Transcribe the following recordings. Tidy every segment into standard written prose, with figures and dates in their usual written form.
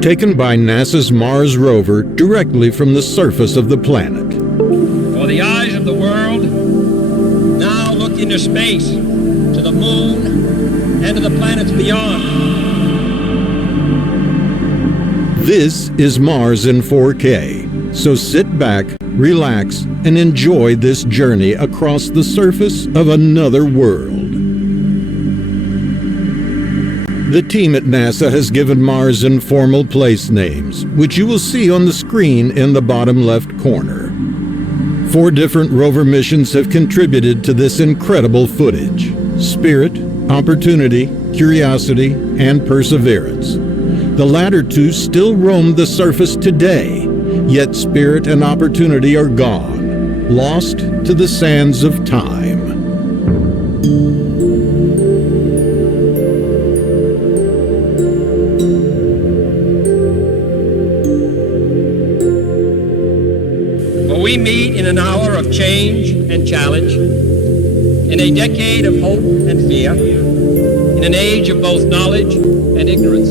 taken by NASA's Mars rover directly from the surface of the planet. For the eyes of the world now look into space, to the moon, and to the planets beyond. This is Mars in 4K, so sit back, relax, and enjoy this journey across the surface of another world. The team at NASA has given Mars informal place names, which you will see on the screen in the bottom left corner. 4 different rover missions have contributed to this incredible footage: Spirit, Opportunity, Curiosity, and Perseverance. The latter 2 still roam the surface today, yet Spirit and Opportunity are gone, lost to the sands of time. We meet in an hour of change and challenge, in a decade of hope and fear, in an age of both knowledge and ignorance.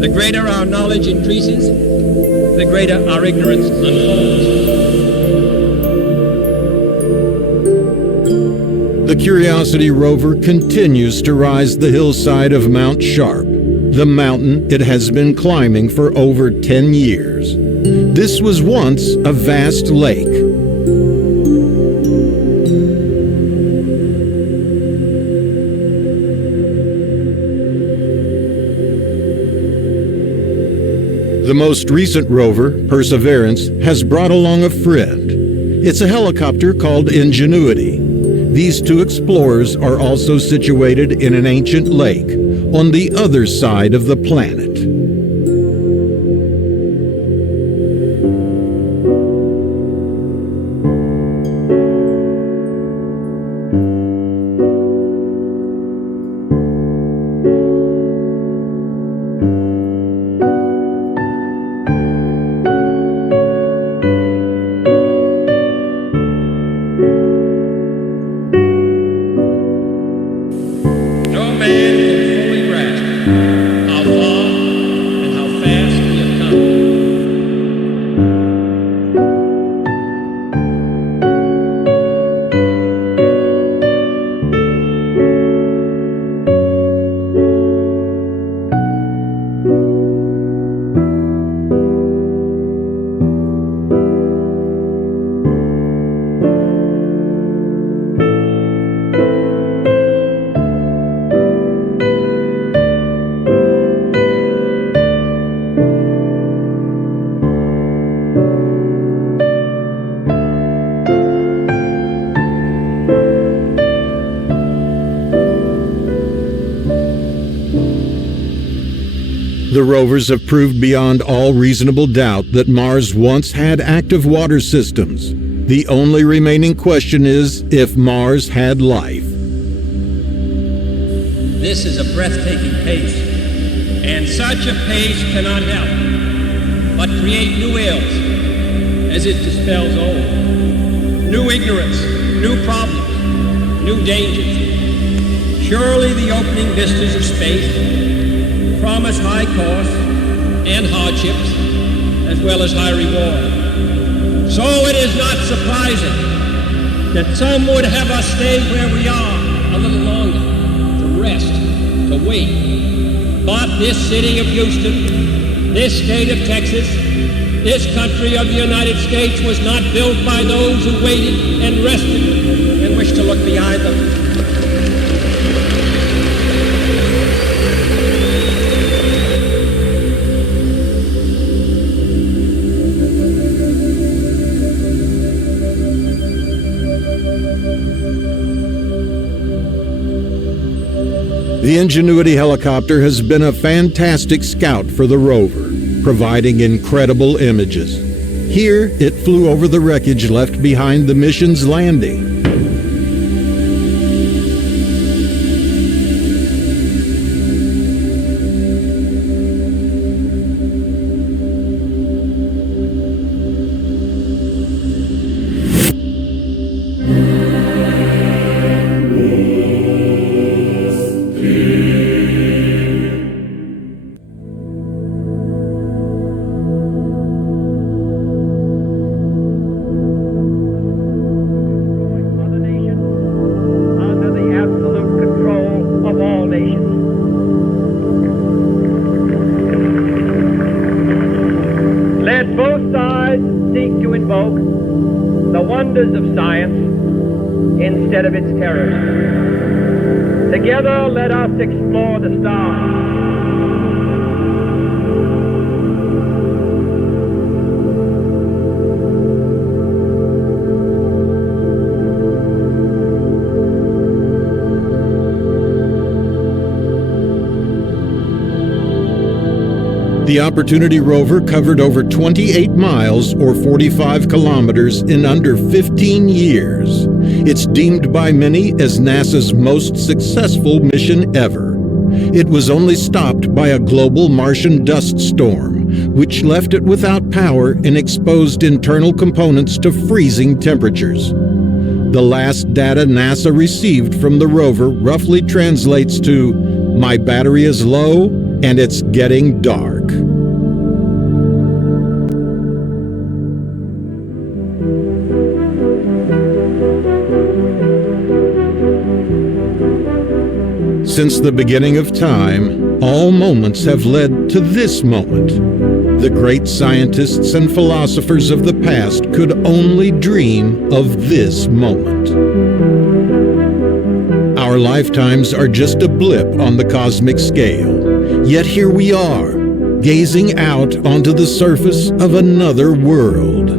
The greater our knowledge increases, the greater our ignorance unfolds. The Curiosity rover continues to rise the hillside of Mount Sharp, the mountain it has been climbing for over 10 years. This was once a vast lake. The most recent rover, Perseverance, has brought along a friend. It's a helicopter called Ingenuity. These 2 explorers are also situated in an ancient lake on the other side of the planet. The rovers have proved beyond all reasonable doubt that Mars once had active water systems. The only remaining question is if Mars had life. This is a breathtaking pace, and such a pace cannot help but create new ills as it dispels old. New ignorance, new problems, new dangers. Surely the opening vistas of space promise high costs and hardships, as well as high reward. So it is not surprising that some would have us stay where we are a little longer, to rest, to wait. But this city of Houston, this state of Texas, this country of the United States was not built by those who waited and rested and wished to look behind them. The Ingenuity helicopter has been a fantastic scout for the rover, providing incredible images. Here, it flew over the wreckage left behind the mission's landing. wonders of science instead of its terrors. Together, let us explore the stars. The Opportunity rover covered over 28 miles or 45 kilometers in under 15 years. It's deemed by many as NASA's most successful mission ever. It was only stopped by a global Martian dust storm, which left it without power and exposed internal components to freezing temperatures. The last data NASA received from the rover roughly translates to, "My battery is low and it's getting dark." Since the beginning of time, all moments have led to this moment. The great scientists and philosophers of the past could only dream of this moment. Our lifetimes are just a blip on the cosmic scale, yet here we are, gazing out onto the surface of another world.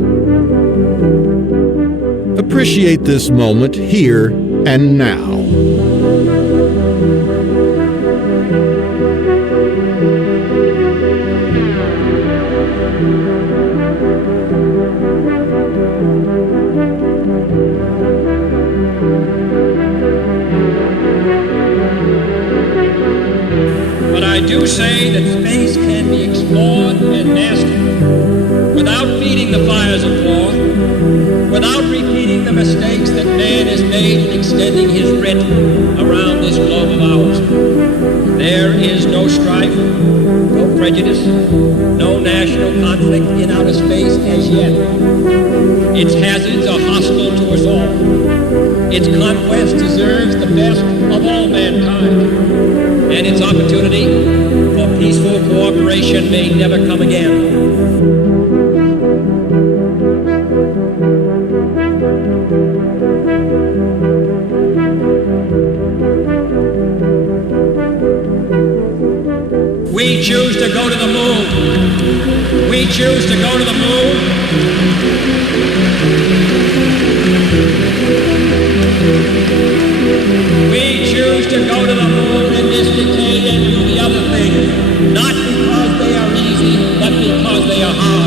Appreciate this moment here and now. But I do say that space can be explored and mastered without feeding the fires of war, without repeating the mistakes that man has made in extending his writ around this globe of ours. There is no strife, no prejudice, no national conflict in outer space as yet. Its hazards are hostile to us all. Its conquest deserves the best of all mankind, and its opportunity for peaceful cooperation may never come again. We choose to go to the moon. We choose to go to the moon. We choose to go to the moon in this decade and do the other things, not because they are easy, but because they are hard.